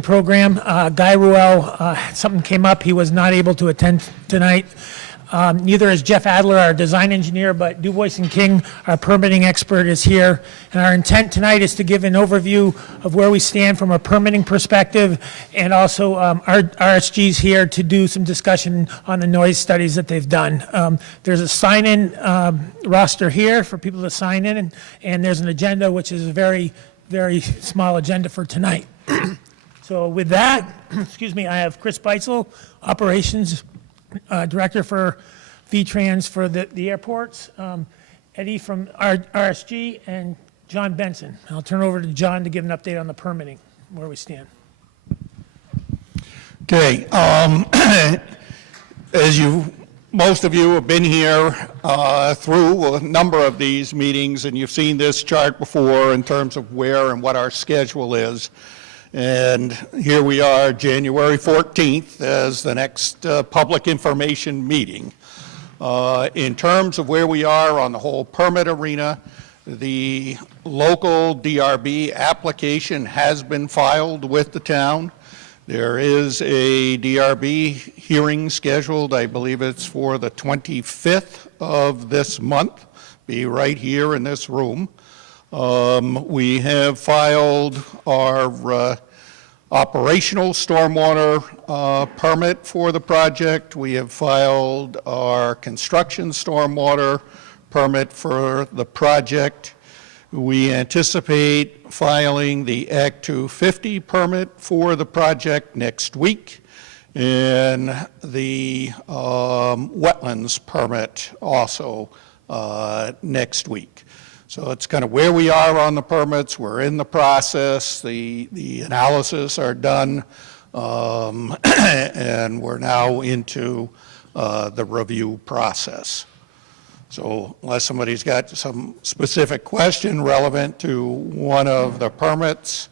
program. Guy Ruel, something came up. He was not able to attend tonight. Neither is Jeff Adler, our design engineer, but DuBois and King, our permitting expert, is here. And our intent tonight is to give an overview of where we stand from a permitting perspective, and also our RSG's here to do some discussion on the noise studies that they've done. There's a sign-in roster here for people to sign in, and there's an agenda, which is a very, very small agenda for tonight. So with that, excuse me, I have Chris Beitzel, Operations Director for VTrans for the airports, Eddie from RSG, and John Benson. I'll turn over to John to give an update on the permitting, where we stand. Okay, as most of you have been here through a number of these meetings, and you've seen this chart before in terms of where and what our schedule is. And here we are, January 14th, as the next public information meeting. In terms of where we are on the whole permit arena, the local DRB application has been filed with the town. There is a DRB hearing scheduled. I believe it's for the 25th of this month, be right here in this room. We have filed our operational stormwater permit for the project. We have filed our construction stormwater permit for the project. We anticipate filing the Act 250 permit for the project next week, and the wetlands permit also next week. So it's kind of where we are on the permits. We're in the process. The analysis are done, and we're now into the review process. So unless somebody's got some specific question relevant to one of the permits,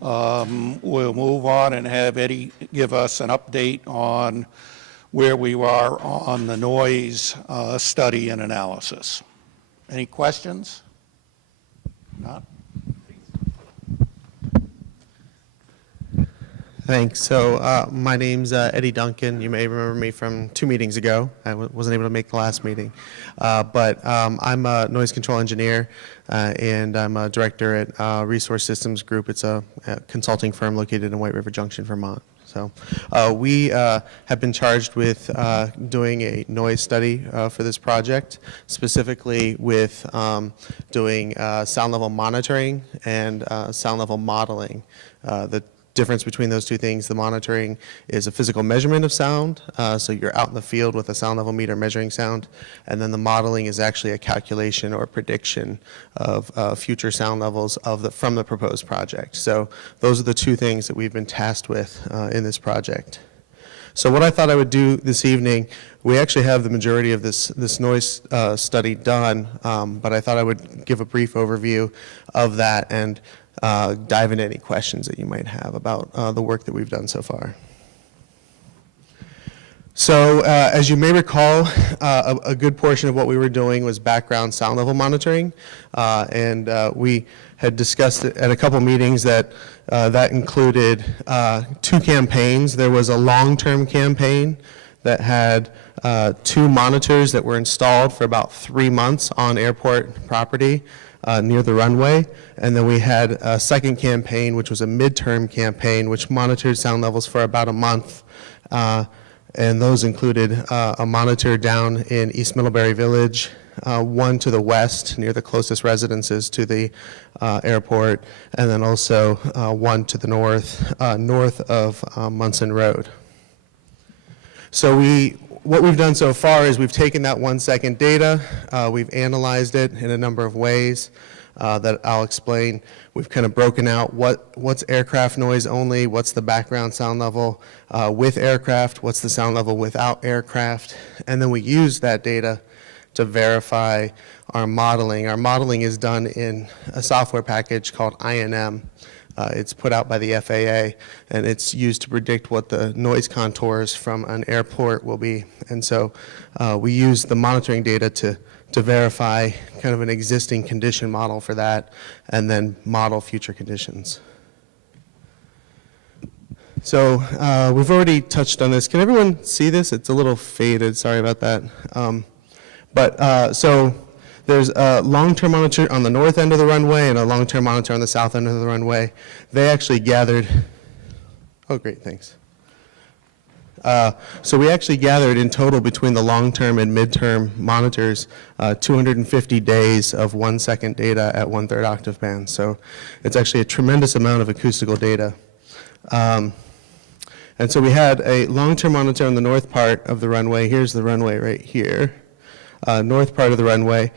we'll move on and have Eddie give us an update on where we are on the noise study and analysis. Any questions? Not? Thanks. So my name's Eddie Duncan. You may remember me from 2 meetings ago. I wasn't able to make the last meeting. But I'm a noise control engineer, and I'm a director at Resource Systems Group. It's a consulting firm located in White River Junction, Vermont. So we have been charged with doing a noise study for this project, specifically with doing sound level monitoring and sound level modeling. The difference between those two things, the monitoring is a physical measurement of sound, so you're out in the field with a sound level meter measuring sound, and then the modeling is actually a calculation or prediction of future sound levels from the proposed project. So those are the two things that we've been tasked with in this project. So what I thought I would do this evening, we actually have the majority of this noise study done, but I thought I would give a brief overview of that and dive into any questions that you might have about the work that we've done so far. So as you may recall, a good portion of what we were doing was background sound level monitoring, and we had discussed at a couple meetings that that included 2 campaigns. There was a long-term campaign that had 2 monitors that were installed for about 3 months on airport property near the runway. And then we had a second campaign, which was a midterm campaign, which monitored sound levels for about a month. And those included a monitor down in East Middlebury Village, one to the west near the closest residences to the airport, and then also one to the north of Munson Road. So what we've done so far is we've taken that 1-second data, we've analyzed it in a number of ways that I'll explain. We've kind of broken out what's aircraft noise only, what's the background sound level with aircraft, what's the sound level without aircraft, and then we use that data to verify our modeling. Our modeling is done in a software package called INM. It's put out by the FAA, and it's used to predict what the noise contours from an airport will be. And so we use the monitoring data to verify kind of an existing condition model for that, and then model future conditions. So we've already touched on this. Can everyone see this? It's a little faded, sorry about that. So there's a long-term monitor on the north end of the runway and a long-term monitor on the south end of the runway. They actually gathered, oh great, thanks. So we actually gathered in total between the long-term and midterm monitors 250 days of 1 second data at 1/3 octave band. So it's actually a tremendous amount of acoustical data. And so we had a long-term monitor on the north part of the runway. Here's the runway right here. North part of the runway,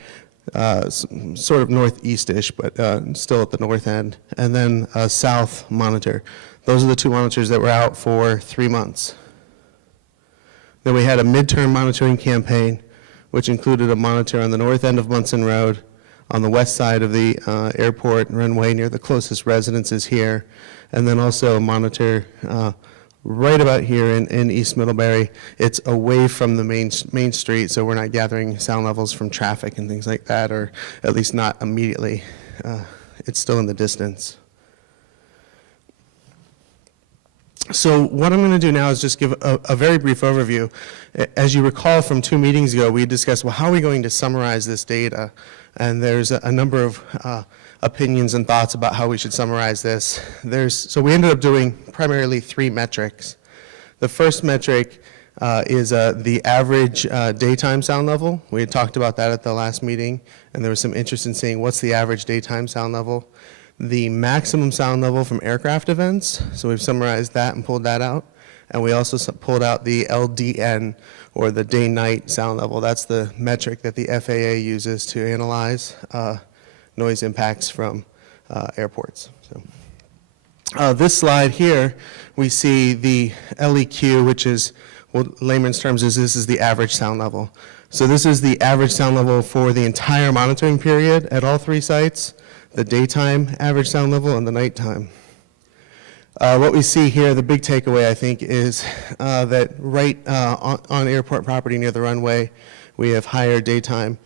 sort of northeast-ish, but still at the north end. And then a south monitor. Those are the two monitors that were out for 3 months. Then we had a midterm monitoring campaign, which included a monitor on the north end of Munson Road, on the west side of the airport runway near the closest residences here, and then also a monitor right about here in East Middlebury. It's away from the main street, so we're not gathering sound levels from traffic and things like that, or at least not immediately. It's still in the distance. So what I'm going to do now is just give a very brief overview. As you recall from 2 meetings ago, we discussed, well, how are we going to summarize this data? And there's a number of opinions and thoughts about how we should summarize this. So we ended up doing primarily 3 metrics. The first metric is the average daytime sound level. We had talked about that at the last meeting, and there was some interest in seeing what's the average daytime sound level. The maximum sound level from aircraft events, so we've summarized that and pulled that out. And we also pulled out the LDN, or the day-night sound level. That's the metric that the FAA uses to analyze noise impacts from airports. So, this slide here, we see the LEQ, which is, well, layman's terms is this is the average sound level. So this is the average sound level for the entire monitoring period at all 3 sites, the daytime average sound level and the nighttime. What we see here, the big takeaway, I think, is that right on airport property near the runway, we have higher daytime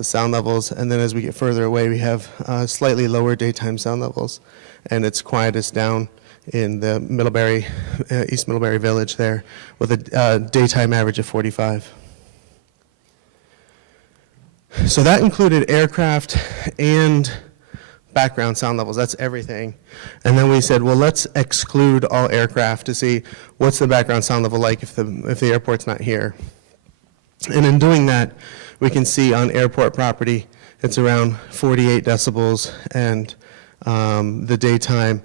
sound levels, and then as we get further away, we have slightly lower daytime sound levels, and it's quietest down in the Middlebury, East Middlebury Village there, with a daytime average of 45. So that included aircraft and background sound levels, that's everything. And then we said, well, let's exclude all aircraft to see what's the background sound level like if the airport's not here. And in doing that, we can see on airport property, it's around 48 decibels, and the daytime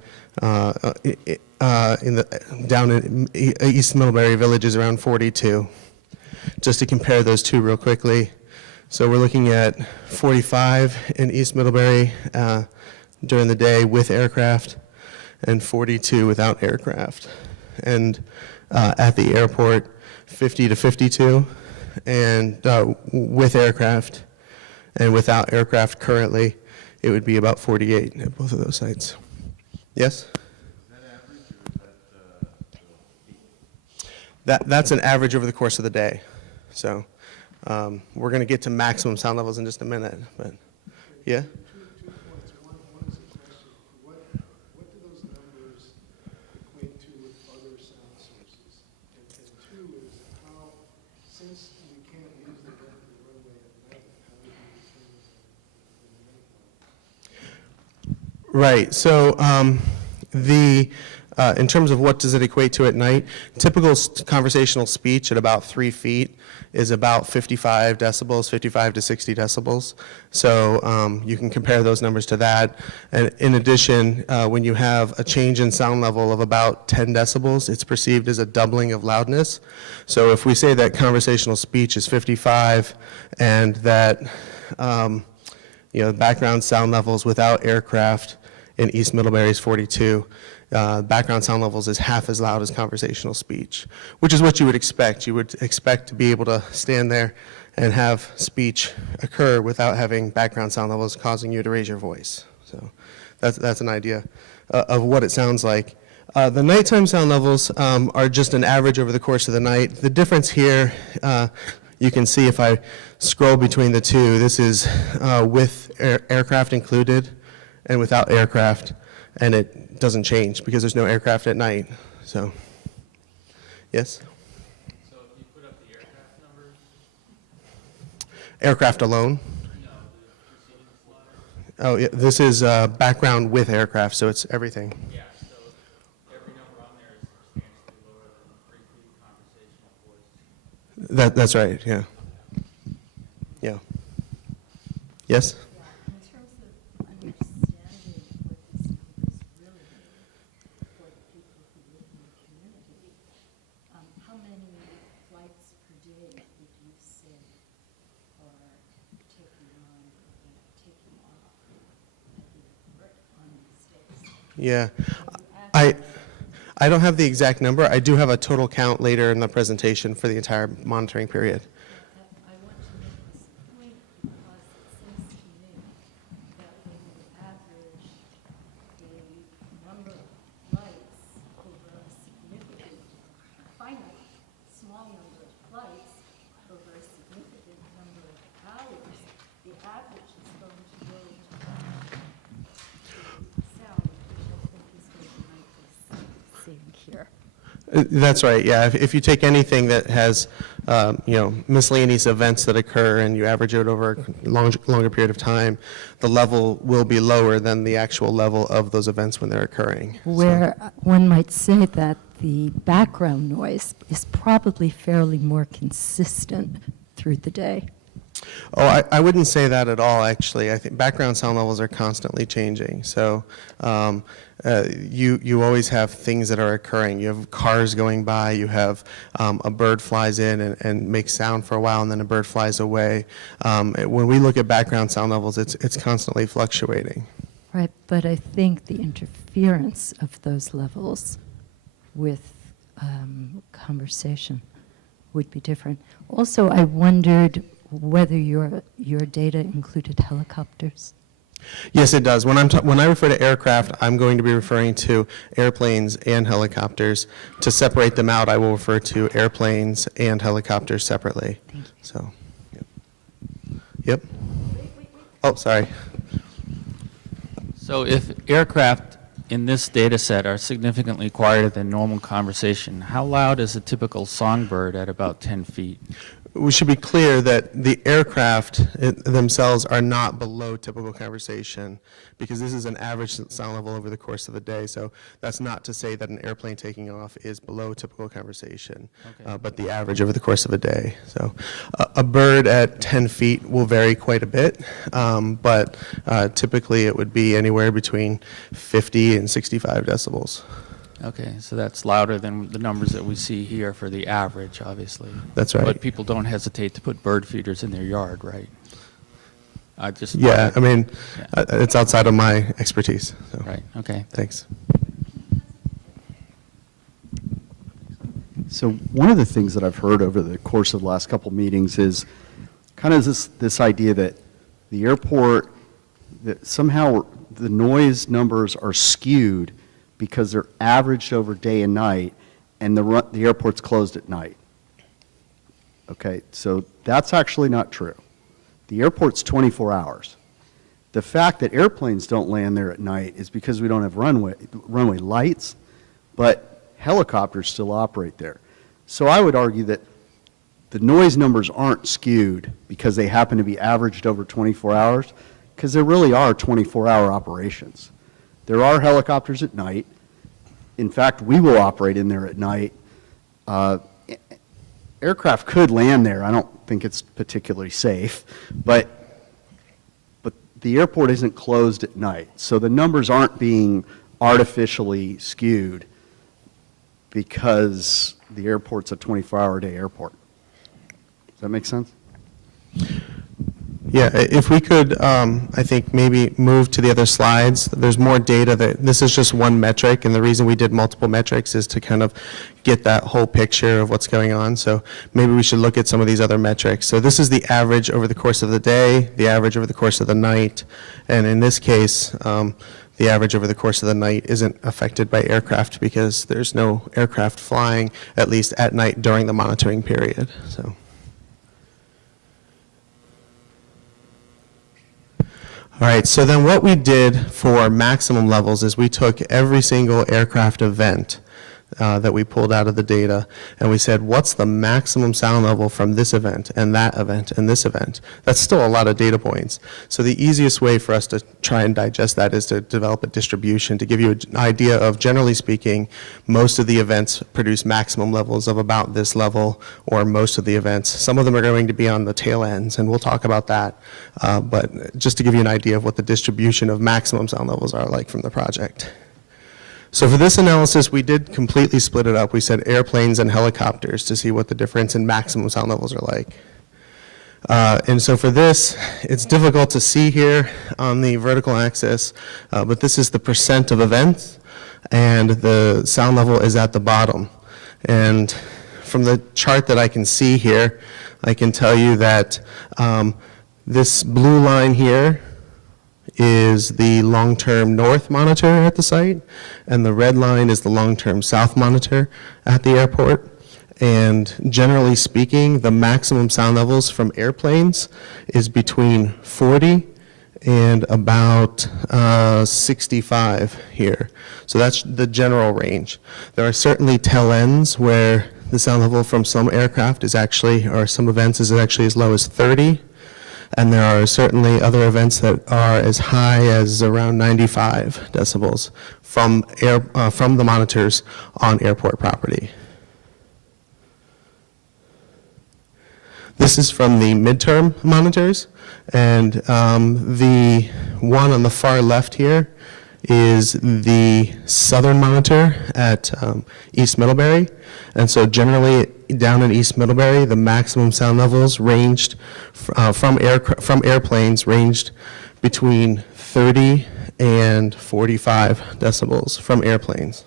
down in East Middlebury Village is around 42. Just to compare those two real quickly. So we're looking at 45 in East Middlebury during the day with aircraft, and 42 without aircraft. And at the airport, 50 to 52, and with aircraft. And without aircraft currently, it would be about 48 at both of those sites. Yes? That's an average over the course of the day. So we're going to get to maximum sound levels in just a minute. But yeah? Two points. One is a question. What do those numbers equate to with other sound sources? And two is how, since we can't use the depth of the runway at night, how do we determine the night? Right. So in terms of what does it equate to at night, typical conversational speech at about 3 feet is about 55 decibels, 55 to 60 decibels. So you can compare those numbers to that. And in addition, when you have a change in sound level of about 10 decibels, it's perceived as a doubling of loudness. So if we say that conversational speech is 55 and that background sound levels without aircraft in East Middlebury is 42, background sound levels is half as loud as conversational speech, which is what you would expect. You would expect to be able to stand there and have speech occur without having background sound levels causing you to raise your voice. So that's an idea of what it sounds like. The nighttime sound levels are just an average over the course of the night. The difference here, you can see if I scroll between the two, this is with aircraft included and without aircraft, and it doesn't change because there's no aircraft at night. So, yes? So if you put up the aircraft numbers, Aircraft alone? no, the preceding slide, Oh, yeah, this is background with aircraft, so it's everything. yeah, so every number on there is substantially lower than briefly conversational voice. That's right, yeah. Yeah. Yes? Yeah, in terms of understanding what these numbers really mean for the people who live in the community, how many flights per day would you say are taking on or taking off at the airport on these days? Yeah. Have you I don't have the exact number. I do have a total count later in the presentation for the entire monitoring period. I want to make this point because it seems to me that when you average the number of flights over a significant, finite, small number of flights over a significant number of hours, the average is going to go to sound, which I think is what you might be seeing here. That's right, yeah. If you take anything that has, miscellaneous events that occur and you average it over a longer period of time, the level will be lower than the actual level of those events when they're occurring. So- Where one might say that the background noise is probably fairly more consistent through the day. Oh, I wouldn't say that at all, actually. I think background sound levels are constantly changing. So you always have things that are occurring. You have cars going by, you have a bird flies in and makes sound for a while, and then a bird flies away. When we look at background sound levels, it's constantly fluctuating. Right, but I think the interference of those levels with conversation would be different. Also, I wondered whether your data included helicopters. Yes, it does. When I refer to aircraft, I'm going to be referring to airplanes and helicopters. To separate them out, I will refer to airplanes and helicopters separately. Thank you. So, yep. Oh, sorry. So if aircraft in this data set are significantly quieter than normal conversation, how loud is a typical songbird at about 10 feet? We should be clear that the aircraft themselves are not below typical conversation, because this is an average sound level over the course of the day. So that's not to say that an airplane taking off is below typical conversation, Okay. but the average over the course of a day. So a bird at 10 feet will vary quite a bit, but typically it would be anywhere between 50 and 65 decibels. Okay, so that's louder than the numbers that we see here for the average, obviously. That's right. But people don't hesitate to put bird feeders in their yard, right? I just. Yeah, I mean, Yeah. it's outside of my expertise. So. Right, okay. Thanks. So one of the things that I've heard over the course of the last couple meetings is kind of this idea that the airport, that somehow the noise numbers are skewed because they're averaged over day and night, and the airport's closed at night. Okay, so that's actually not true. The airport's 24 hours. The fact that airplanes don't land there at night is because we don't have runway lights, but helicopters still operate there. So I would argue that the noise numbers aren't skewed because they happen to be averaged over 24 hours, because there really are 24-hour operations. There are helicopters at night. In fact, we will operate in there at night. Aircraft could land there. I don't think it's particularly safe, but the airport isn't closed at night. So the numbers aren't being artificially skewed because the airport's a 24-hour-a-day airport. Does that make sense? Yeah, if we could, I think maybe move to the other slides. There's more data that, this is just one metric, and the reason we did multiple metrics is to kind of get that whole picture of what's going on. So maybe we should look at some of these other metrics. So this is the average over the course of the day, the average over the course of the night, and in this case, the average over the course of the night isn't affected by aircraft because there's no aircraft flying, at least at night during the monitoring period. So. All right, so then what we did for maximum levels is we took every single aircraft event that we pulled out of the data, and we said, what's the maximum sound level from this event and that event and this event? That's still a lot of data points. So the easiest way for us to try and digest that is to develop a distribution to give you an idea of, generally speaking, most of the events produce maximum levels of about this level, or most of the events. Some of them are going to be on the tail ends, and we'll talk about that. But just to give you an idea of what the distribution of maximum sound levels are like from the project. So for this analysis, we did completely split it up. We said airplanes and helicopters to see what the difference in maximum sound levels are like. And so for this, it's difficult to see here on the vertical axis, but this is the percent of events, and the sound level is at the bottom. And from the chart that I can see here, I can tell you that this blue line here is the long-term north monitor at the site, and the red line is the long-term south monitor at the airport. And generally speaking, the maximum sound levels from airplanes is between 40 and about 65 here. So that's the general range. There are certainly tail ends where the sound level from some aircraft is actually, or some events is actually as low as 30. And there are certainly other events that are as high as around 95 decibels from the monitors on airport property. This is from the midterm monitors, and the one on the far left here is the southern monitor at East Middlebury. And so generally down in East Middlebury, the maximum sound levels ranged from airplanes ranged between 30 and 45 decibels from airplanes.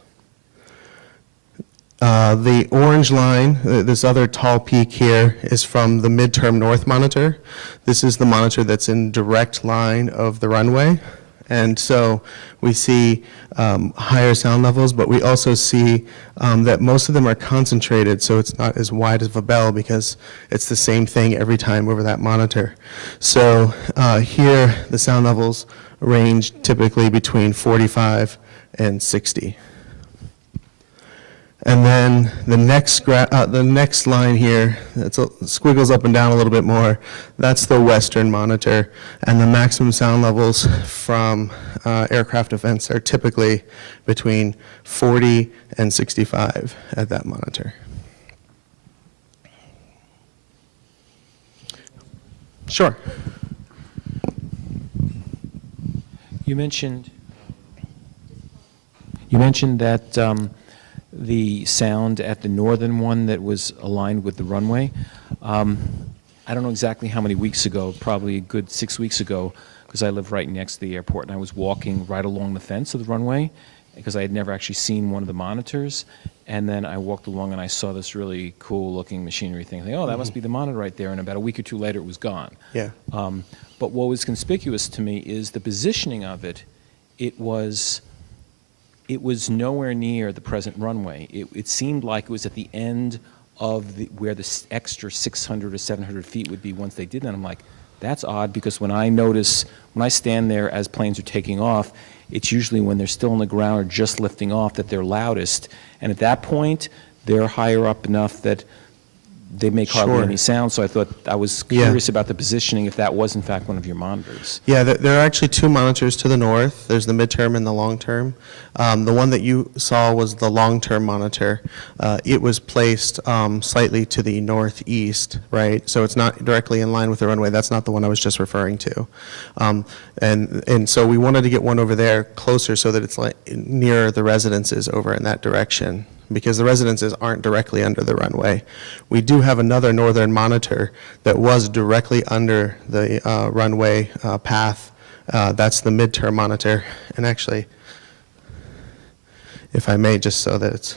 The orange line, this other tall peak here, is from the Midterm North monitor. This is the monitor that's in direct line of the runway. And so we see higher sound levels, but we also see that most of them are concentrated, so it's not as wide of a bell because it's the same thing every time over that monitor. So here, the sound levels range typically between 45 and 60. And then the next line here, squiggles up and down a little bit more, that's the western monitor, and the maximum sound levels from aircraft events are typically between 40 and 65 at that monitor. Sure. You mentioned that the sound at the northern one that was aligned with the runway. I don't know exactly how many weeks ago, probably a good 6 weeks ago, because I live right next to the airport, and I was walking right along the fence of the runway because I had never actually seen one of the monitors. And then I walked along and I saw this really cool looking machinery thing. Oh, that must be the monitor right there. And about a week or two later, it was gone. Yeah. But what was conspicuous to me is the positioning of it. It was nowhere near the present runway. It seemed like it was at the end of where the extra 600 or 700 feet would be once they did that. I'm like, that's odd, because when I stand there as planes are taking off, it's usually when they're still on the ground or just lifting off that they're loudest. And at that point, they're higher up enough that they make hardly Sure. any sound. So I was Yeah. curious about the positioning, if that was in fact one of your monitors. Yeah, there are actually two monitors to the north. There's the midterm and the long-term. The one that you saw was the long-term monitor. It was placed slightly to the northeast, right? So it's not directly in line with the runway. That's not the one I was just referring to. And so we wanted to get one over there closer so that it's like near the residences over in that direction, because the residences aren't directly under the runway. We do have another northern monitor that was directly under the runway path. That's the midterm monitor. And actually, if I may, just so that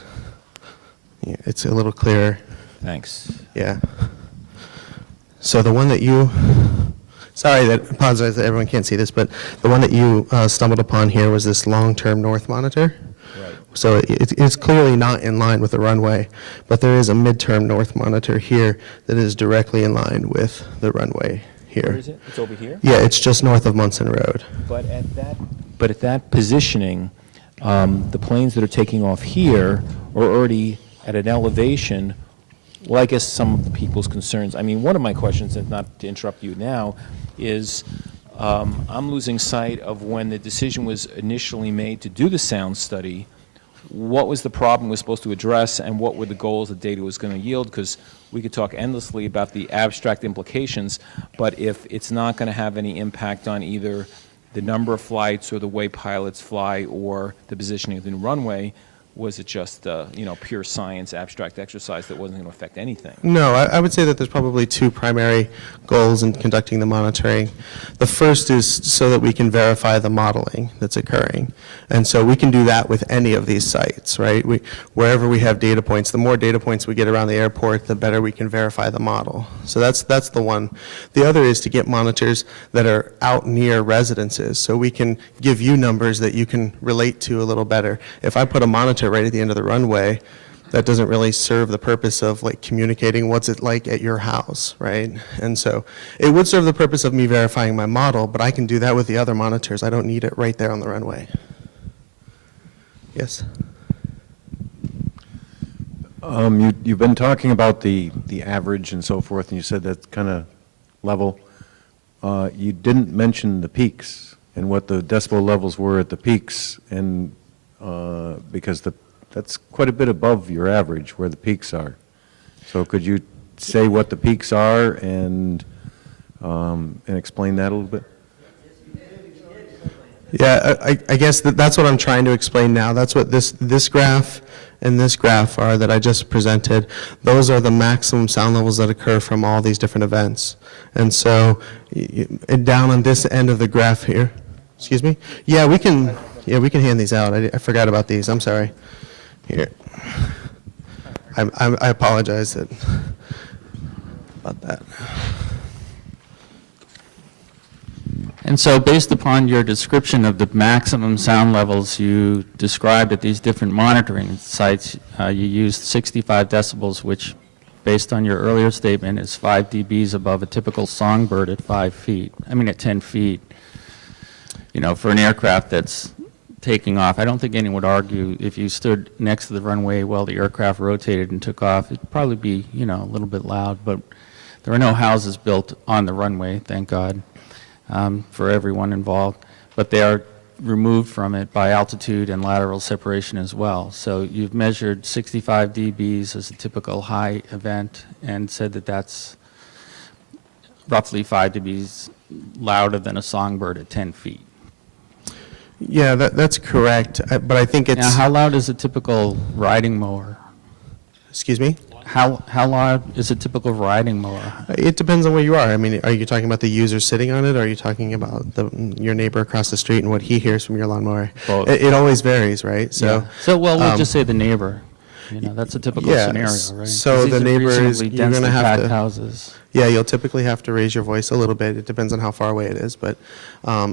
it's a little clearer. Thanks. Yeah. So the one that you, sorry, that apologize that everyone can't see this, but the one that you stumbled upon here was this long-term north monitor. Right. So it's clearly not in line with the runway, but there is a midterm north monitor here that is directly in line with the runway here. Where is it? It's over here? Yeah, it's just north of Munson Road. But at that positioning, the planes that are taking off here are already at an elevation. Well, I guess some of the people's concerns, I mean, one of my questions, and not to interrupt you now, is I'm losing sight of when the decision was initially made to do the sound study. What was the problem we're supposed to address, and what were the goals the data was going to yield? Because we could talk endlessly about the abstract implications, but if it's not going to have any impact on either the number of flights or the way pilots fly or the positioning of the new runway, was it just pure science, abstract exercise that wasn't going to affect anything? No, I would say that there's probably two primary goals in conducting the monitoring. The first is so that we can verify the modeling that's occurring. And so we can do that with any of these sites, right? Wherever we have data points, the more data points we get around the airport, the better we can verify the model. So that's the one. The other is to get monitors that are out near residences, so we can give you numbers that you can relate to a little better. If I put a monitor right at the end of the runway, that doesn't really serve the purpose of like communicating what's it like at your house, right? And so it would serve the purpose of me verifying my model, but I can do that with the other monitors. I don't need it right there on the runway. Yes? You've been talking about the average and so forth, and you said that's kind of level. You didn't mention the peaks and what the decibel levels were at the peaks, and because that's quite a bit above your average where the peaks are. So could you say what the peaks are and explain that a little bit? Yeah, I guess that's what I'm trying to explain now. That's what this graph and this graph are that I just presented. Those are the maximum sound levels that occur from all these different events. And so down on this end of the graph here, excuse me? Yeah, we can hand these out. I forgot about these. I'm sorry. Here. I apologize about that. And so based upon your description of the maximum sound levels you described at these different monitoring sites, you used 65 decibels, which, based on your earlier statement, is 5 dBs above a typical songbird at 5 feet. I mean, at 10 feet. You know, for an aircraft that's taking off, I don't think anyone would argue if you stood next to the runway while the aircraft rotated and took off, it'd probably be, a little bit loud, but there are no houses built on the runway, thank God. For everyone involved, but they are removed from it by altitude and lateral separation as well. So you've measured 65 dBs as a typical high event and said that that's roughly 5 dBs louder than a songbird at 10 feet. Yeah, that's correct, but I think it's... Now, how loud is a typical riding mower? Excuse me? How loud is a typical riding mower? It depends on where you are. I mean, are you talking about the user sitting on it, or are you talking about your neighbor across the street and what he hears from your lawnmower? Both. It always varies, right? So, Yeah. So, well, we'll just say the neighbor. That's a typical yeah, scenario, right? so 'Cause these the are neighbor is- reasonably you're gonna densely have packed to- houses. yeah, you'll typically have to raise your voice a little bit. It depends on how far away it is, but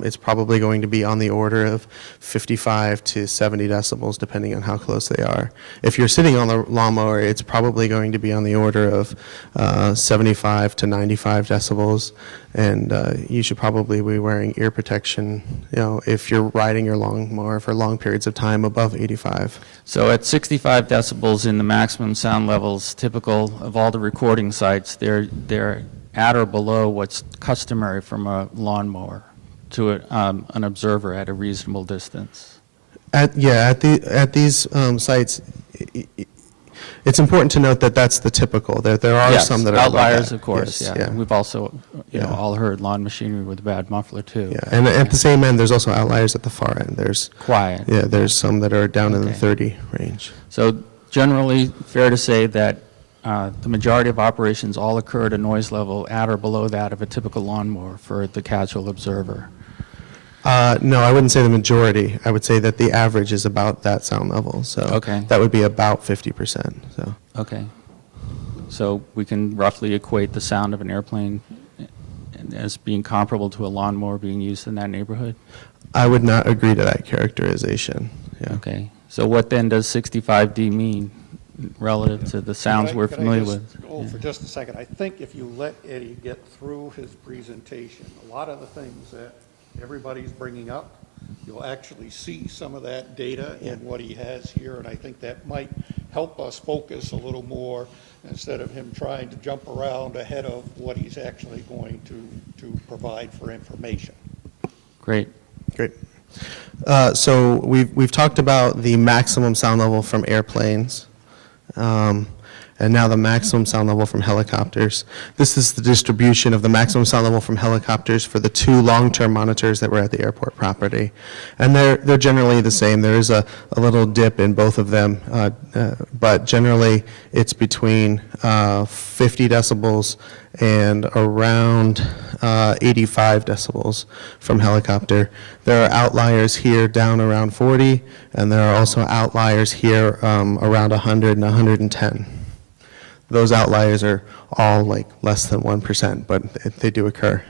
it's probably going to be on the order of 55 to 70 decibels, depending on how close they are. If you're sitting on the lawnmower, it's probably going to be on the order of 75 to 95 decibels, and you should probably be wearing ear protection, if you're riding your lawnmower for long periods of time above 85. So at 65 decibels in the maximum sound levels, typical of all the recording sites, they're at or below what's customary from a lawnmower to an observer at a reasonable distance. At these sites, it's important to note that that's the typical. There are Yes, some that are above outliers, that. of course. Yes, Yeah. We've also, Yeah. all heard lawn machinery with a bad muffler too. Yeah, and at the same end, there's also outliers at the far end. There's Quiet. there's some that are down in the Okay. 30 range. So generally, fair to say that the majority of operations all occur at a noise level at or below that of a typical lawnmower for the casual observer. No, I wouldn't say the majority. I would say that the average is about that sound level. So Okay. that would be about 50%. So Okay. So we can roughly equate the sound of an airplane as being comparable to a lawnmower being used in that neighborhood? I would not agree to that characterization. Yeah. Okay. So what then does 65 D mean relative to the sounds we're familiar with? Can I just go for just a second? I think if you let Eddie get through his presentation, a lot of the things that everybody's bringing up, you'll actually see some of that data in what he has here, and I think that might help us focus a little more instead of him trying to jump around ahead of what he's actually going to provide for information. Great. Great. So we've talked about the maximum sound level from airplanes, and now the maximum sound level from helicopters. This is the distribution of the maximum sound level from helicopters for the two long-term monitors that were at the airport property. And they're generally the same. There is a little dip in both of them, but generally it's between 50 decibels and around 85 decibels from helicopter. There are outliers here down around 40, and there are also outliers here around 100 and 110. Those outliers are all like less than 1%, but they do occur.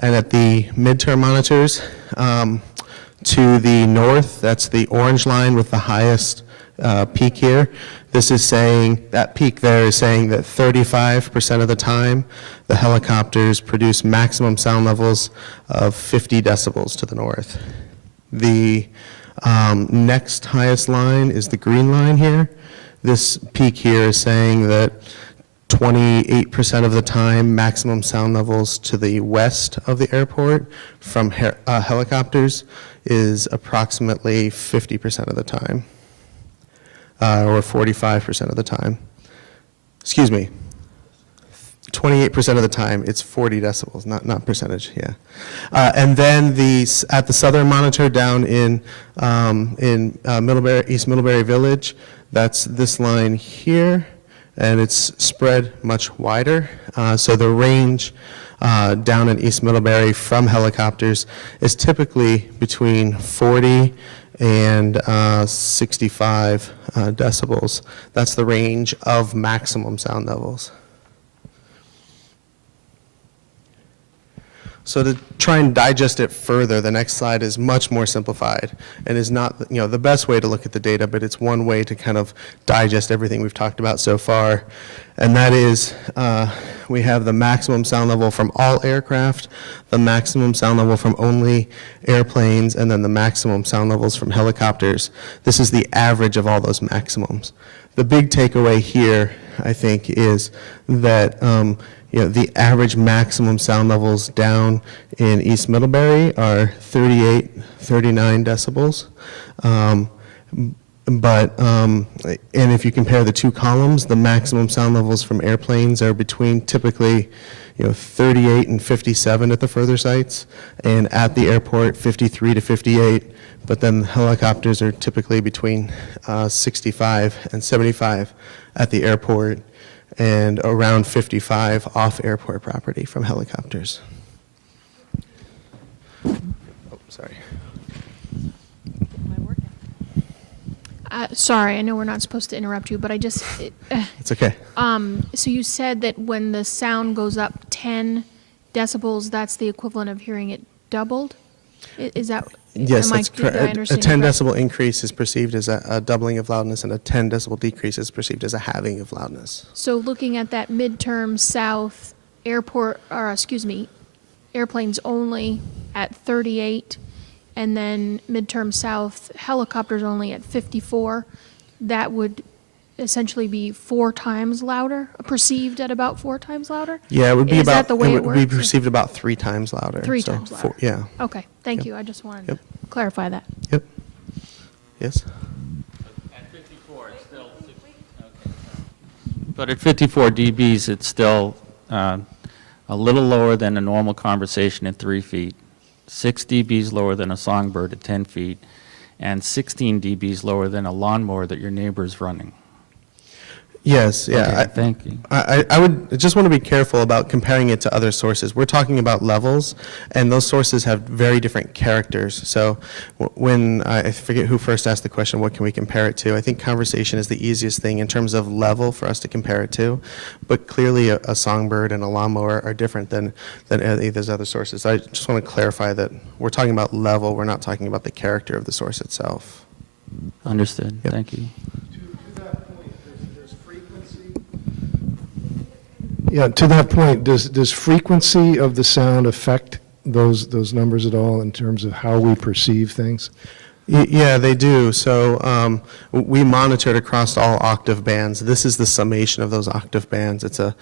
And at the midterm monitors, to the north, that's the orange line with the highest peak here. This is saying, that peak there is saying that 35% of the time, the helicopters produce maximum sound levels of 50 decibels to the north. The next highest line is the green line here. This peak here is saying that 28% of the time, maximum sound levels to the west of the airport from helicopters is approximately 50% of the time, or 45% of the time. Excuse me, 28% of the time, it's 40 decibels, not percentage, yeah. And then at the southern monitor down in Middlebury, East Middlebury Village, that's this line here, and it's spread much wider. So the range down in East Middlebury from helicopters is typically between 40 and 65 decibels. That's the range of maximum sound levels. So to try and digest it further, the next slide is much more simplified and is not, the best way to look at the data, but it's one way to kind of digest everything we've talked about so far. And that is, we have the maximum sound level from all aircraft, the maximum sound level from only airplanes, and then the maximum sound levels from helicopters. This is the average of all those maximums. The big takeaway here, I think, is that the average maximum sound levels down in East Middlebury are 38, 39 decibels. And if you compare the two columns, the maximum sound levels from airplanes are between typically 38 and 57 at the further sites, and at the airport 53 to 58. But then helicopters are typically between 65 and 75 at the airport, and around 55 off airport property from helicopters. Oh, sorry. Sorry, I know we're not supposed to interrupt you, but I just, It's okay. so you said that when the sound goes up 10 decibels, that's the equivalent of hearing it doubled? Is that? Yes, am that's did I correct. A understand 10 correct? decibel increase is perceived as a doubling of loudness, and a 10 decibel decrease is perceived as a halving of loudness. So looking at that midterm south airport, or excuse me, airplanes only at 38, and then midterm south helicopters only at 54, that would essentially be 4 times louder, perceived at about 4 times louder? Yeah, it would be Is about, that the way it would be works, or- perceived about 3 times louder. 3 So times louder? yeah, Okay, thank Yep. you. I just wanted Yep. to clarify that. yep. Yes? At 54, it's still, but at 54 dBs, it's still a little lower than a normal conversation at 3 feet, 6 dBs lower than a songbird at 10 feet, and 16 dBs lower than a lawnmower that your neighbor's running. Yes, yeah. Okay, thank you. I would just want to be careful about comparing it to other sources. We're talking about levels, and those sources have very different characters. So when, I forget who first asked the question, what can we compare it to? I think conversation is the easiest thing in terms of level for us to compare it to. But clearly a songbird and a lawnmower are different than any of those other sources. I just want to clarify that we're talking about level, we're not talking about the character of the source itself. Understood, Yep. thank you. To that point, there's frequency. Yeah, to that point, does frequency of the sound affect those numbers at all in terms of how we perceive things? Yeah, they do. So we monitored across all octave bands. This is the summation of those octave bands. It's the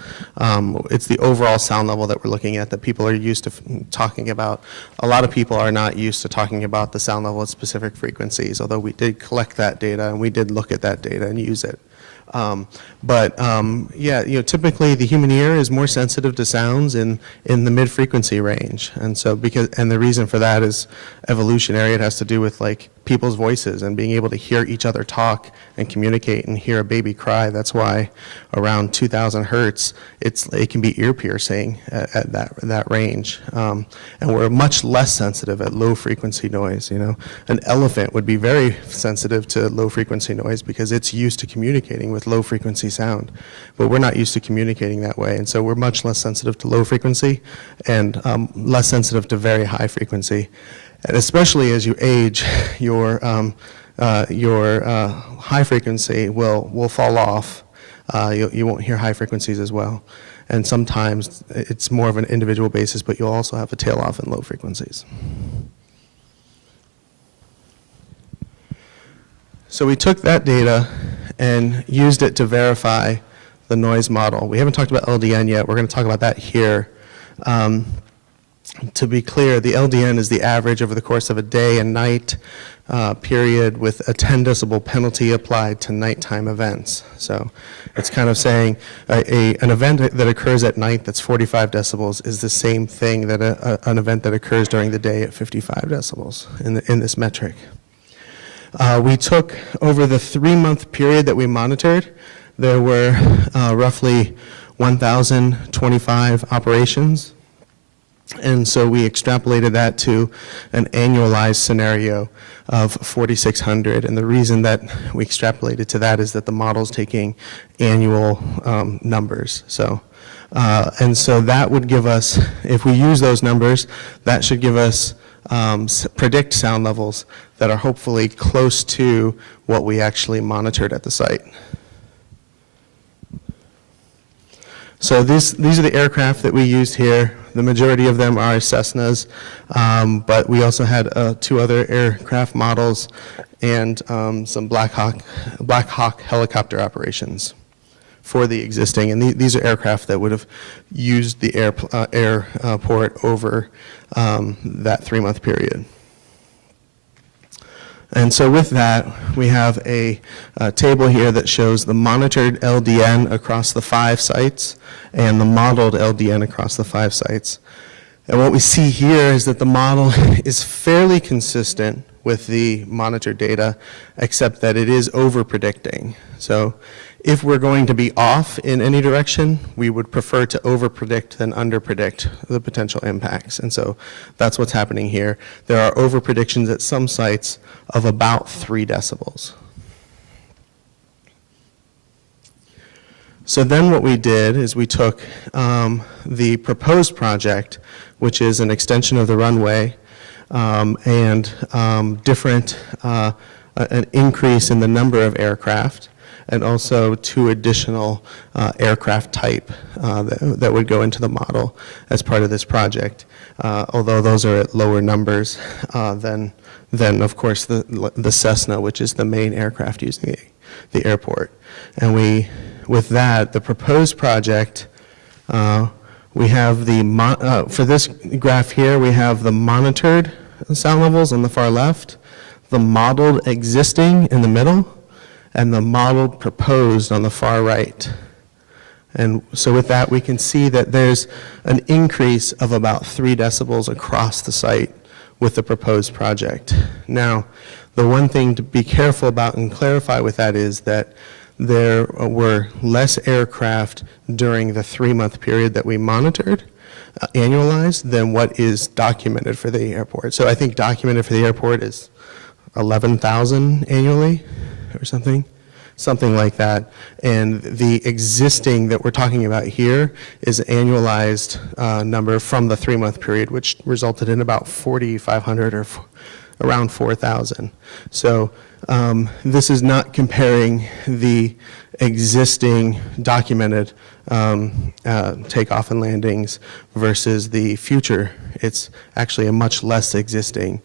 overall sound level that we're looking at that people are used to talking about. A lot of people are not used to talking about the sound level at specific frequencies, although we did collect that data and we did look at that data and use it. Yeah, typically the human ear is more sensitive to sounds in the mid-frequency range. And so and the reason for that is evolutionary. It has to do with like people's voices and being able to hear each other talk and communicate and hear a baby cry. That's why around 2,000 hertz, it can be ear piercing at that range. And we're much less sensitive at low frequency noise. An elephant would be very sensitive to low frequency noise because it's used to communicating with low frequency sound, but we're not used to communicating that way. And so we're much less sensitive to low frequency and less sensitive to very high frequency. And especially as you age, your high frequency will fall off. You won't hear high frequencies as well. And sometimes it's more of an individual basis, but you'll also have a tail off in low frequencies. So we took that data and used it to verify the noise model. We haven't talked about LDN yet. We're going to talk about that here. To be clear, the LDN is the average over the course of a day and night period with a 10 decibel penalty applied to nighttime events. So it's kind of saying an event that occurs at night that's 45 decibels is the same thing that an event that occurs during the day at 55 decibels in this metric. We took, over the 3-month period that we monitored, there were roughly 1,025 operations. And so we extrapolated that to an annualized scenario of 4,600. And the reason that we extrapolated to that is that the model's taking annual numbers. So, and so that would give us, if we use those numbers, that should give us predict sound levels that are hopefully close to what we actually monitored at the site. So these are the aircraft that we used here. The majority of them are Cessnas, but we also had 2 other aircraft models and some Black Hawk helicopter operations for the existing. And these are aircraft that would have used the airport over that 3-month period. And so with that, we have a table here that shows the monitored LDN across the 5 sites and the modeled LDN across the 5 sites. And what we see here is that the model is fairly consistent with the monitored data, except that it is over-predicting. So if we're going to be off in any direction, we would prefer to over-predict than under-predict the potential impacts. And so that's what's happening here. There are over-predictions at some sites of about 3 decibels. So then what we did is we took the proposed project, which is an extension of the runway, and an increase in the number of aircraft, and also 2 additional aircraft type that would go into the model as part of this project, although those are at lower numbers than of course, the Cessna, which is the main aircraft using the airport. And with that, the proposed project, we have for this graph here, we have the monitored sound levels on the far left, the modeled existing in the middle, and the modeled proposed on the far right. And so with that, we can see that there's an increase of about 3 decibels across the site with the proposed project. Now, the one thing to be careful about and clarify with that is that there were less aircraft during the 3-month period that we monitored, annualized, than what is documented for the airport. So I think documented for the airport is 11,000 annually or something like that. And the existing that we're talking about here is an annualized number from the 3-month period, which resulted in about 4,500 or around 4,000. So this is not comparing the existing documented takeoff and landings versus the future. It's actually a much less existing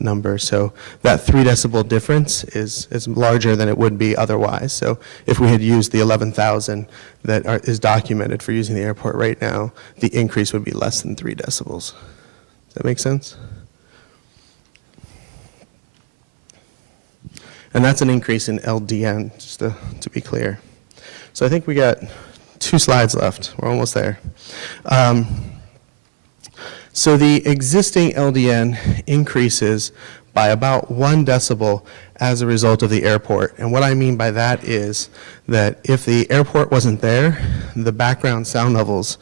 number. So that 3 decibel difference is larger than it would be otherwise. So if we had used the 11,000 that is documented for using the airport right now, the increase would be less than 3 decibels. Does that make sense? And that's an increase in LDN, just to be clear. So I think we got 2 slides left. We're almost there. So the existing LDN increases by about 1 decibel as a result of the airport. And what I mean by that is that if the airport wasn't there, the background sound levels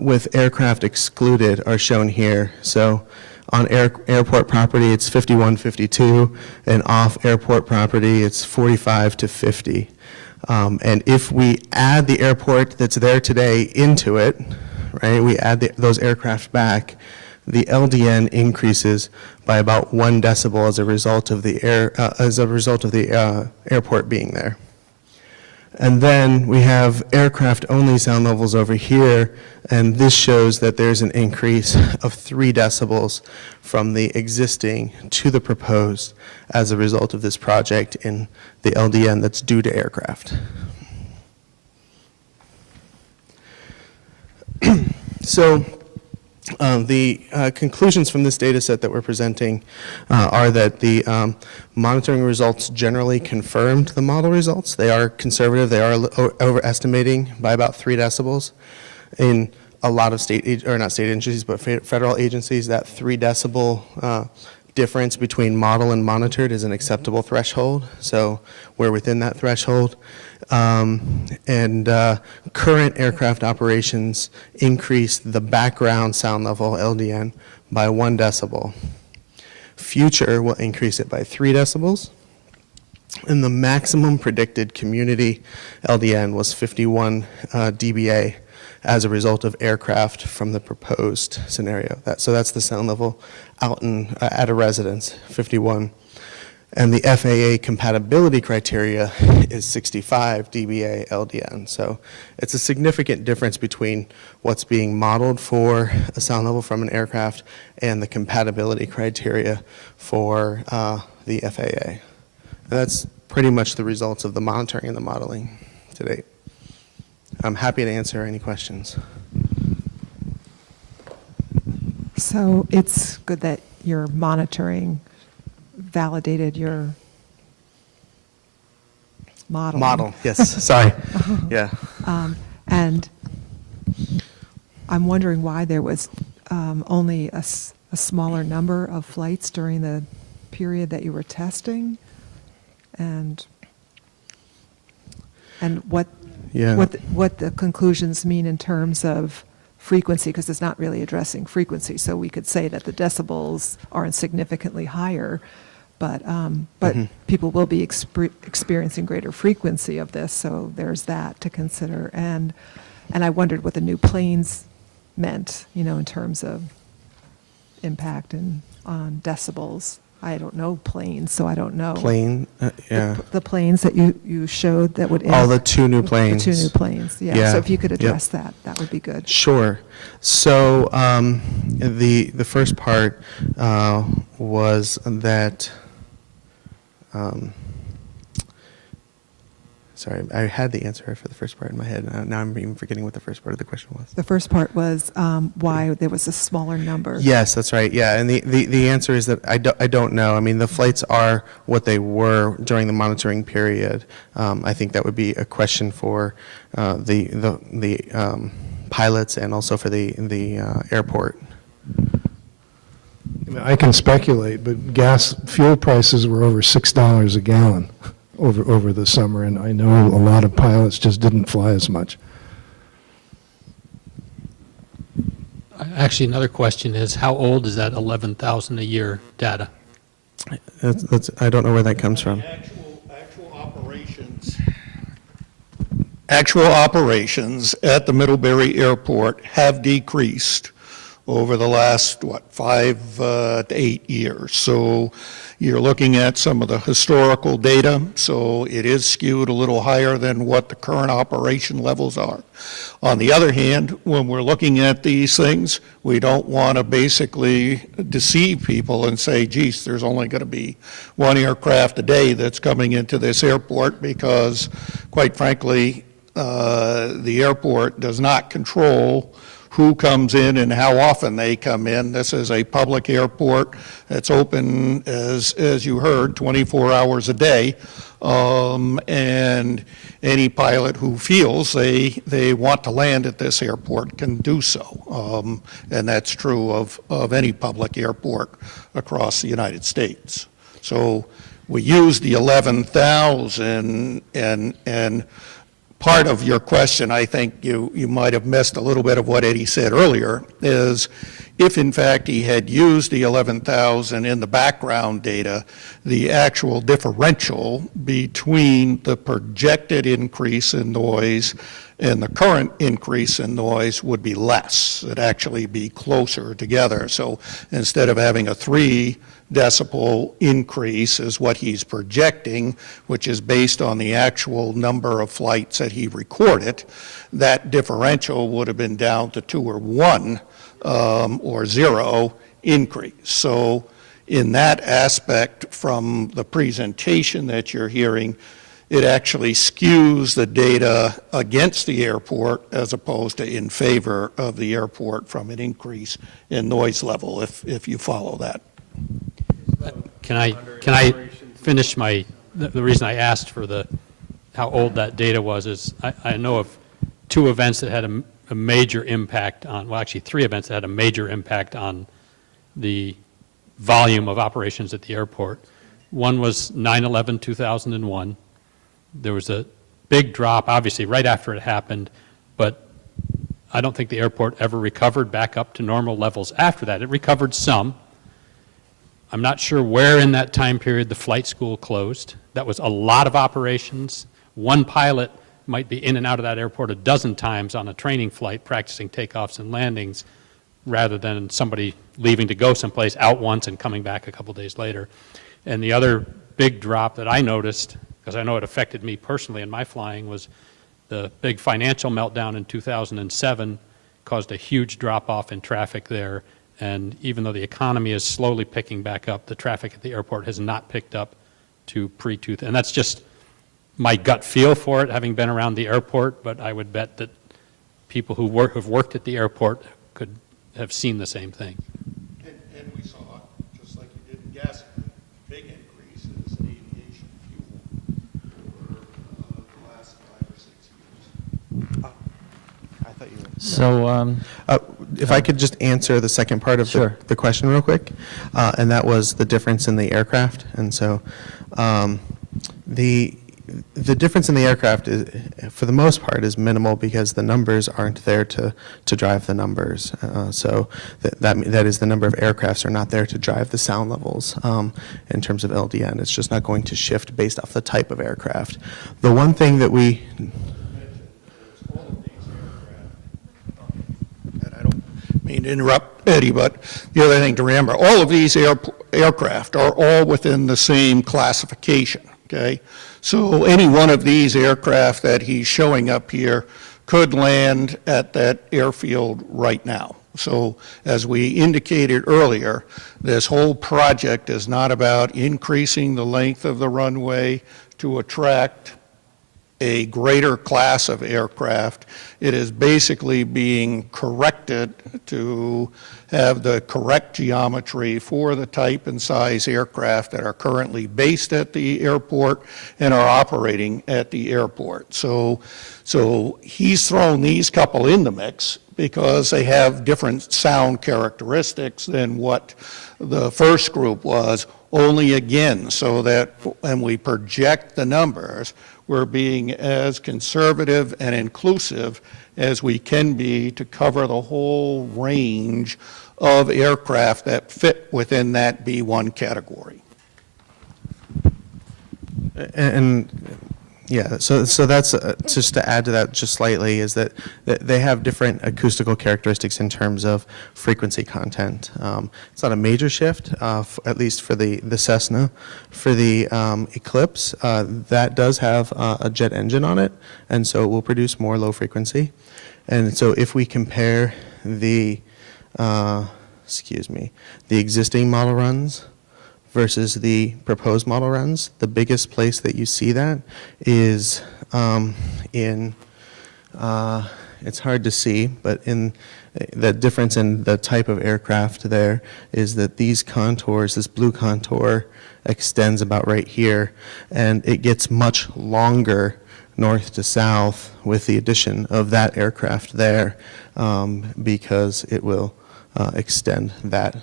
with aircraft excluded are shown here. So on airport property, it's 51, 52, and off airport property, it's 45 to 50. And if we add the airport that's there today into it, right, we add those aircraft back, the LDN increases by about 1 decibel as a result of the airport being there. And then we have aircraft-only sound levels over here, and this shows that there's an increase of 3 decibels from the existing to the proposed as a result of this project in the LDN that's due to aircraft. So the conclusions from this data set that we're presenting are that the monitoring results generally confirmed the model results. They are conservative. They are overestimating by about 3 decibels. In a lot of not state agencies, but federal agencies, that 3 decibel difference between model and monitored is an acceptable threshold. So we're within that threshold. And current aircraft operations increase the background sound level, LDN, by 1 decibel. Future will increase it by 3 decibels. And the maximum predicted community LDN was 51 dBA as a result of aircraft from the proposed scenario. So that's the sound level out at a residence, 51. And the FAA compatibility criteria is 65 dBA LDN. So it's a significant difference between what's being modeled for a sound level from an aircraft and the compatibility criteria for the FAA. And that's pretty much the results of the monitoring and the modeling to date. I'm happy to answer any questions. So it's good that your monitoring validated your model. Model, yes, sorry. Yeah. And I'm wondering why there was only a smaller number of flights during the period that you were testing, and what the conclusions mean in terms of frequency, because it's not really addressing frequency. So we could say that the decibels aren't significantly higher, but people will be experiencing greater frequency of this. So there's that to consider. And I wondered what the new planes meant, in terms of impact and on decibels. I don't know planes, so I don't know. Plane, yeah. The planes that you showed that would. All the 2 new planes. The 2 new planes, yeah. Yeah. So if you could Yep. address that would be good. Sure. So the first part was that, sorry, I had the answer for the first part in my head. Now I'm even forgetting what the first part of the question was. The first part was why there was a smaller number. Yes, that's right. Yeah, and the answer is that I don't know. I mean, the flights are what they were during the monitoring period. I think that would be a question for the pilots and also for the airport. I mean, I can speculate, but fuel prices were over $6 a gallon over the summer, and I know a lot of pilots just didn't fly as much. Actually, another question is, how old is that 11,000 a year data? I don't know where that comes from. Actual operations at the Middlebury Airport have decreased over the last, 5 to 8 years. So you're looking at some of the historical data, so it is skewed a little higher than what the current operation levels are. On the other hand, when we're looking at these things, we don't want to basically deceive people and say, geez, there's only going to be one aircraft a day that's coming into this airport, because, quite frankly, the airport does not control who comes in and how often they come in. This is a public airport that's open, as you heard, 24 hours a day. And any pilot who feels they want to land at this airport can do so. And that's true of any public airport across the United States. So we use the 11,000, and part of your question, I think you might have missed a little bit of what Eddie said earlier, is if in fact he had used the 11,000 in the background data, the actual differential between the projected increase in noise and the current increase in noise would be less. It'd actually be closer together. So instead of having a 3 decibel increase is what he's projecting, which is based on the actual number of flights that he recorded, that differential would have been down to 2 or 1 or 0 increase. So in that aspect, from the presentation that you're hearing, it actually skews the data against the airport as opposed to in favor of the airport from an increase in noise level, if you follow that. Can I finish the reason I asked for how old that data was is I know of 2 events that had a major impact on, well, actually 3 events that had a major impact on the volume of operations at the airport. One was 9/11/2001. There was a big drop, obviously, right after it happened, but I don't think the airport ever recovered back up to normal levels after that. It recovered some. I'm not sure where in that time period the flight school closed. That was a lot of operations. One pilot might be in and out of that airport a dozen times on a training flight practicing takeoffs and landings, rather than somebody leaving to go someplace out once and coming back a couple days later. And the other big drop that I noticed, because I know it affected me personally in my flying, was the big financial meltdown in 2007 caused a huge drop-off in traffic there. And even though the economy is slowly picking back up, the traffic at the airport has not picked up to pre-2000. And that's just my gut feel for it, having been around the airport, but I would bet that people who have worked at the airport could have seen the same thing. And we saw, just like you did in gasoline, big increases in aviation fuel over the last 5 or 6 years. I thought you were. So, If I could just answer the second part of Sure. the question real quick, and that was the difference in the aircraft. And so the difference in the aircraft, is, for the most part, is minimal because the numbers aren't there to drive the numbers. So that is, the number of aircrafts are not there to drive the sound levels in terms of LDN. It's just not going to shift based off the type of aircraft. The one thing that we... mean to interrupt Eddie, but the other thing to remember, all of these aircraft are all within the same classification, okay? So any one of these aircraft that he's showing up here could land at that airfield right now. So as we indicated earlier, this whole project is not about increasing the length of the runway to attract a greater class of aircraft. It is basically being corrected to have the correct geometry for the type and size aircraft that are currently based at the airport and are operating at the airport. So he's thrown these couple in the mix because they have different sound characteristics than what the first group was, only again so that when we project the numbers, we're being as conservative and inclusive as we can be to cover the whole range of aircraft that fit within that B1 category. And Yeah, so that's, just to add to that just slightly, is that they have different acoustical characteristics in terms of frequency content. It's not a major shift, at least for the Cessna. For the Eclipse, that does have a jet engine on it, and so it will produce more low frequency. And so if we compare the, the existing model runs versus the proposed model runs, the biggest place that you see that is it's hard to see, but in the difference in the type of aircraft there is that these contours, this blue contour extends about right here, and it gets much longer north to south with the addition of that aircraft there, because it will extend that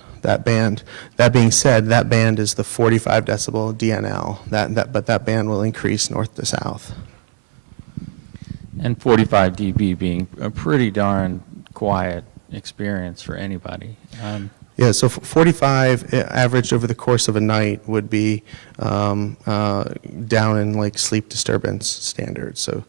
band. That being said, that band is the 45 decibel DNL, but that band will increase north to south. And 45 dB being a pretty darn quiet experience for anybody. Yeah, so 45 averaged over the course of a night would be down in like sleep disturbance standards. So,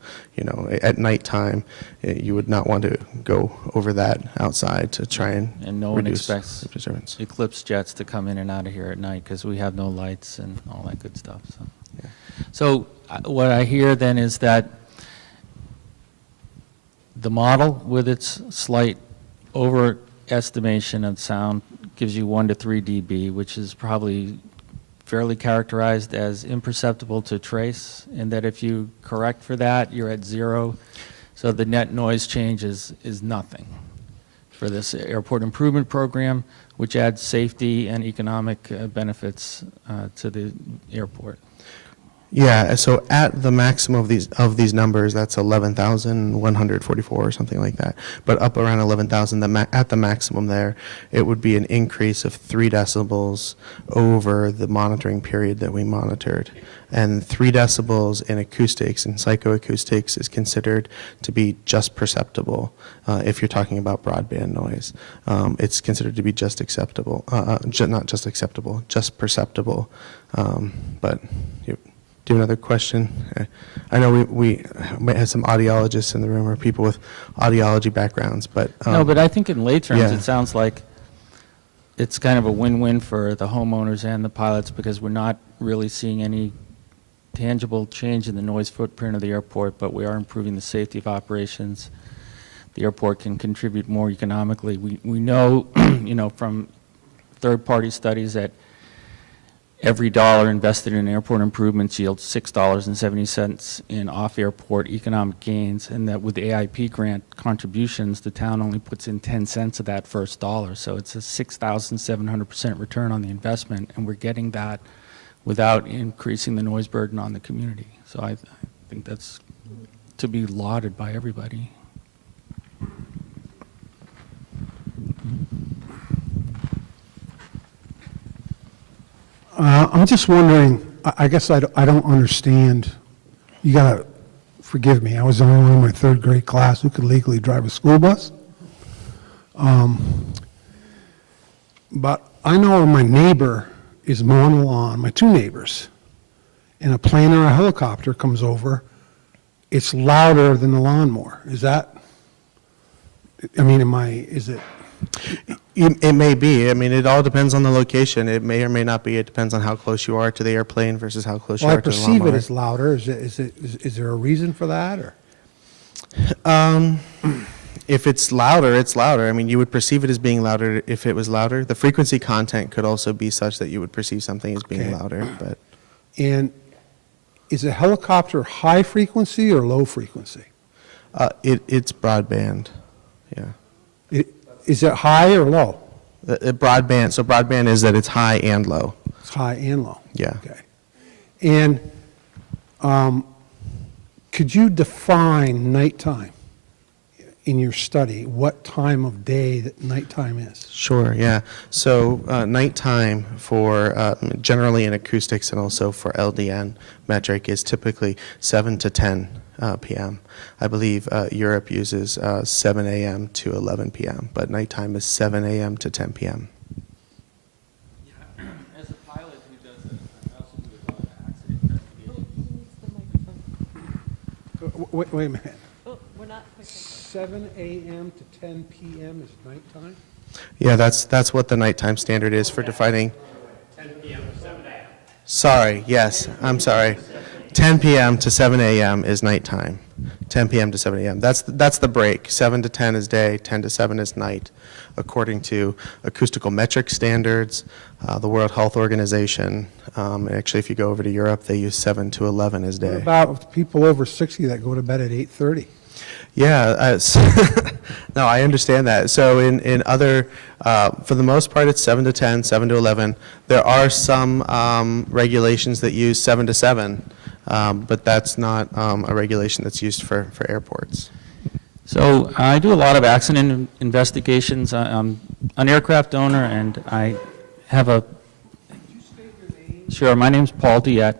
at nighttime, you would not want to go over that outside to try and No one reduce expects sleep disturbance. Eclipse jets to come in and out of here at night because we have no lights and all that good stuff. So what I hear then is that the model with its slight overestimation of sound gives you 1 to 3 dB, which is probably fairly characterized as imperceptible to trace, and that if you correct for that, you're at 0. So the net noise change is nothing for this airport improvement program, which adds safety and economic benefits to the airport. Yeah, so at the maximum of these numbers, that's 11,144 or something like that. But up around 11,000, at the maximum there, it would be an increase of 3 decibels over the monitoring period that we monitored. And 3 decibels in acoustics and psychoacoustics is considered to be just perceptible if you're talking about broadband noise. It's considered to be just acceptable, not just acceptable, just perceptible. But do you have another question? I know we might have some audiologists in the room or people with audiology backgrounds, but... No, but I think in lay terms, yeah. it sounds like it's kind of a win-win for the homeowners and the pilots because we're not really seeing any tangible change in the noise footprint of the airport, but we are improving the safety of operations. The airport can contribute more economically. We know, from third-party studies that every dollar invested in airport improvements yields $6.70 in off-airport economic gains, and that with the AIP grant contributions, the town only puts in 10 cents of that first dollar. So it's a 6,700% return on the investment, and we're getting that without increasing the noise burden on the community. So I think that's to be lauded by everybody. I'm just wondering, I guess I don't understand. You got to forgive me. I was the only one in my third grade class who could legally drive a school bus. But I know my neighbor is mowing the lawn, my 2 neighbors, and a plane or a helicopter comes over. It's louder than the lawnmower. Is that, is it? It may be. It all depends on the location. It may or may not be. It depends on how close you are to the airplane versus how close you Well, are I to the perceive lawnmower. it as louder. Is there a reason for that, or? If it's louder, it's louder. You would perceive it as being louder if it was louder. The frequency content could also be such that you would perceive something as being Okay. louder. But And is a helicopter high frequency or low frequency? it's broadband. Yeah. Is it high or low? Broadband. So broadband is that it's high and low. It's high and low. Yeah. Okay. And could you define nighttime in your study? What time of day that nighttime is? Sure, yeah. So nighttime for generally in acoustics and also for LDN metric is typically 7 to 10 p.m. I believe Europe uses 7 a.m. to 11 p.m., but nighttime is 7 a.m. to 10 p.m. As a pilot who does I also do a lot of accident investigation. Wait a minute. Oh, we're not pushing. 7 a.m. to 10 p.m. is nighttime? Yeah, that's what the nighttime standard is for defining. 10 p.m. to 7 a.m. Sorry, yes, I'm sorry. 10 p.m. to 7 a.m. is nighttime. 10 p.m. to 7 a.m. That's the break. 7 to 10 is day, 10 to 7 is night, according to acoustical metric standards, the World Health Organization. Actually, if you go over to Europe, they use 7 to 11 as What day. about people over 60 that go to bed at 8:30? Yeah, no, I understand that. So in other, for the most part, it's 7 to 10, 7 to 11. There are some regulations that use 7 to 7, but that's not a regulation that's used for airports. So I do a lot of accident investigations. I'm an aircraft owner, and I have a... Sure, my name's Paul Diet.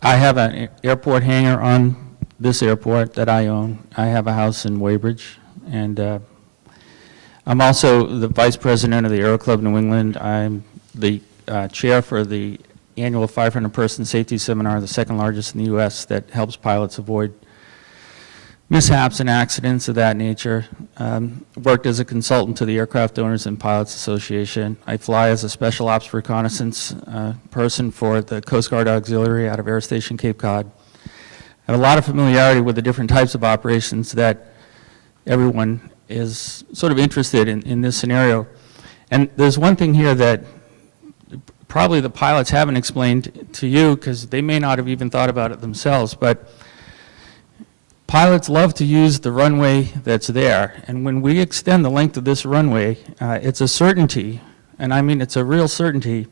I have an airport hangar on this airport that I own. I have a house in Weybridge, and I'm also the vice president of the Aero Club New England. I'm the chair for the annual 500-person safety seminar, the second largest in the U.S., that helps pilots avoid mishaps and accidents of that nature. Worked as a consultant to the Aircraft Owners and Pilots Association. I fly as a special ops reconnaissance person for the Coast Guard Auxiliary out of Air Station Cape Cod. I have a lot of familiarity with the different types of operations that everyone is sort of interested in this scenario. And there's one thing here that probably the pilots haven't explained to you, because they may not have even thought about it themselves, but pilots love to use the runway that's there. And when we extend the length of this runway, it's a certainty, and I mean it's a real certainty,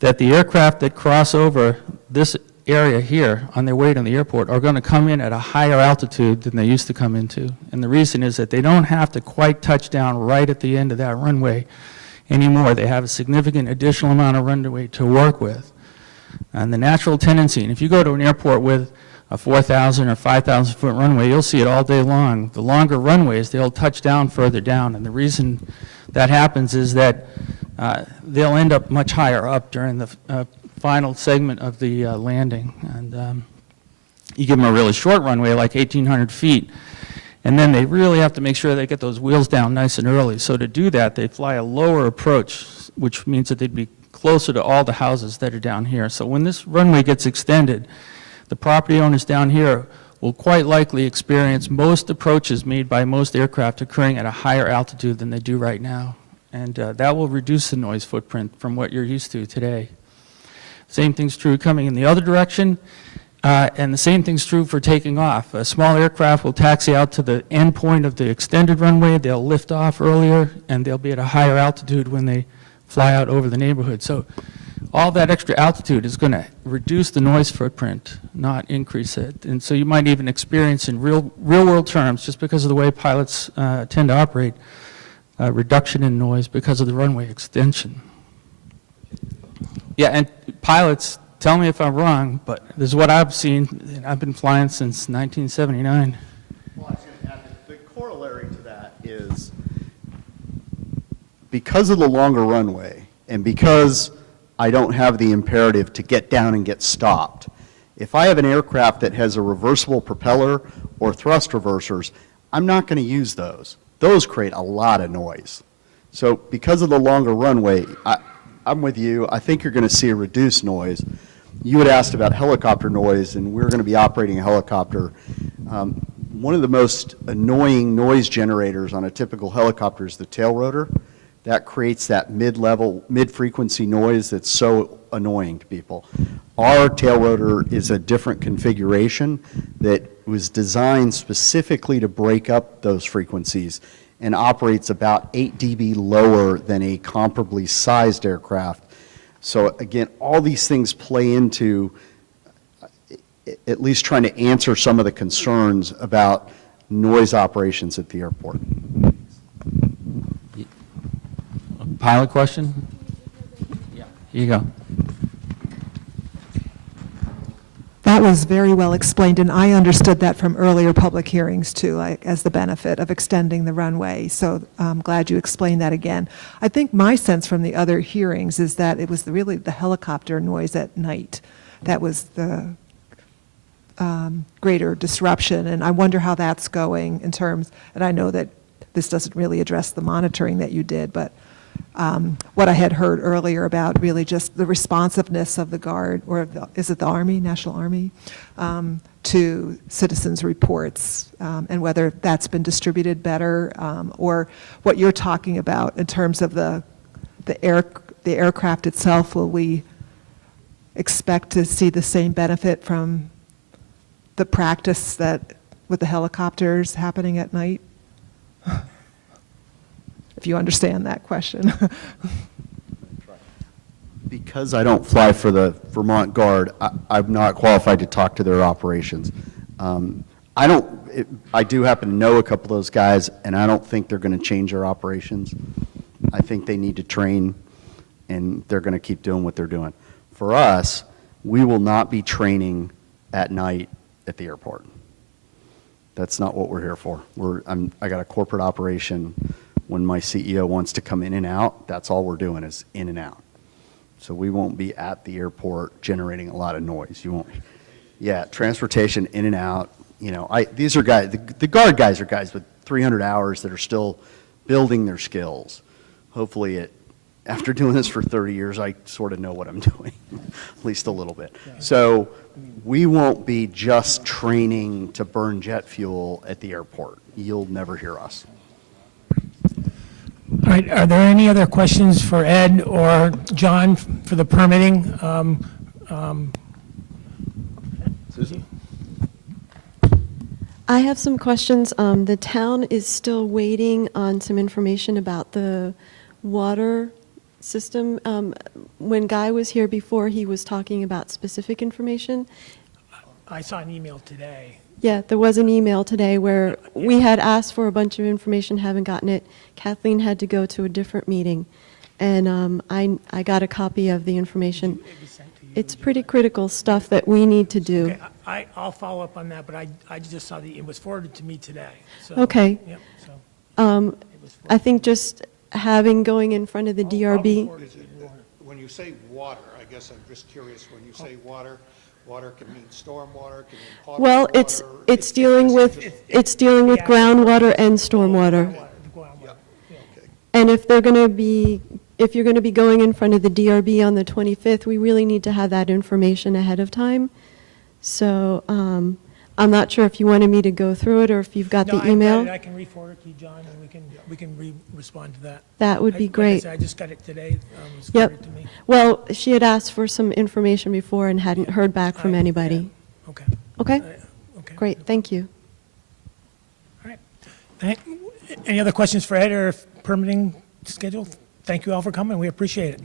that the aircraft that cross over this area here on their way to the airport are going to come in at a higher altitude than they used to come into. And the reason is that they don't have to quite touch down right at the end of that runway anymore. They have a significant additional amount of runway to work with. And the natural tendency, and if you go to an airport with a 4,000 or 5,000 foot runway, you'll see it all day long. The longer runways, they'll touch down further down. And the reason that happens is that they'll end up much higher up during the final segment of the landing. And you give them a really short runway, like 1,800 feet, and then they really have to make sure they get those wheels down nice and early. So to do that, they fly a lower approach, which means that they'd be closer to all the houses that are down here. So when this runway gets extended, the property owners down here will quite likely experience most approaches made by most aircraft occurring at a higher altitude than they do right now. And that will reduce the noise footprint from what you're used to today. Same thing's true coming in the other direction, and the same thing's true for taking off. A small aircraft will taxi out to the end point of the extended runway, they'll lift off earlier, and they'll be at a higher altitude when they fly out over the neighborhood. So all that extra altitude is going to reduce the noise footprint, not increase it. And so you might even experience in real-world terms, just because of the way pilots tend to operate, a reduction in noise because of the runway extension. Yeah, and pilots, tell me if I'm wrong, but this is what I've seen. I've been flying since 1979. Well, I was going to add that the corollary to that is because of the longer runway and because I don't have the imperative to get down and get stopped, if I have an aircraft that has a reversible propeller or thrust reversers, I'm not going to use those. Those create a lot of noise. So because of the longer runway, I'm with you. I think you're going to see a reduced noise. You had asked about helicopter noise, and we're going to be operating a helicopter. One of the most annoying noise generators on a typical helicopter is the tail rotor. That creates that mid-level, mid-frequency noise that's so annoying to people. Our tail rotor is a different configuration that was designed specifically to break up those frequencies and operates about 8 dB lower than a comparably sized aircraft. So again, all these things play into at least trying to answer some of the concerns about noise operations at the airport. Pilot question? Yeah, here you go. That was very well explained, and I understood that from earlier public hearings too, like, as the benefit of extending the runway. So I'm glad you explained that again. I think my sense from the other hearings is that it was really the helicopter noise at night that was the greater disruption. And I wonder how that's going in terms, and I know that this doesn't really address the monitoring that you did, but what I had heard earlier about really just the responsiveness of the Guard, or is it the Army, National Army, to citizens' reports, and whether that's been distributed better, or what you're talking about in terms of the aircraft itself. Will we expect to see the same benefit from the practice that with the helicopters happening at night? If you understand that question. Because I don't fly for the Vermont Guard, I'm not qualified to talk to their operations. I do happen to know a couple of those guys, and I don't think they're going to change their operations. I think they need to train, and they're going to keep doing what they're doing. For us, we will not be training at night at the airport. That's not what we're here for. I got a corporate operation. When my CEO wants to come in and out, that's all we're doing is in and out. So we won't be at the airport generating a lot of noise. You won't. Yeah, transportation in and out. You know, these are guys. The Guard guys are guys with 300 hours that are still building their skills. Hopefully, after doing this for 30 years, I sort of know what I'm doing, at least a little bit. So we won't be just training to burn jet fuel at the airport. You'll never hear us. All right, are there any other questions for Ed or John for the permitting? Susie? I have some questions. The town is still waiting on some information about the water system. When Guy was here before, he was talking about specific information. I saw an email today. Yeah, there was an email today where we had asked for a bunch of information, haven't gotten it. Kathleen had to go to a different meeting, and I got a copy of the information. It's pretty critical stuff that we need to do. Okay, I'll follow up on that, but I just saw it was forwarded to me today. So, Okay. Yep, so I think just going in front of the DRB. When you say water, I guess I'm just curious, when you say water, water can mean storm water, can mean potable Well, water. it's dealing with groundwater and stormwater. And if you're going to be going in front of the DRB on the 25th, we really need to have that information ahead of time. So I'm not sure if you wanted me to go through it or if you've got the email. No, I can re-forward it to you, John, and we can respond to that. That would be Like I great. said, I just got it today. It was Yep. forwarded to me. Well, she had asked for some information before and hadn't heard back from anybody. Okay. Okay? Okay. Great, thank you. All right. Any other questions for Ed or permitting schedule? Thank you all for coming. We appreciate it.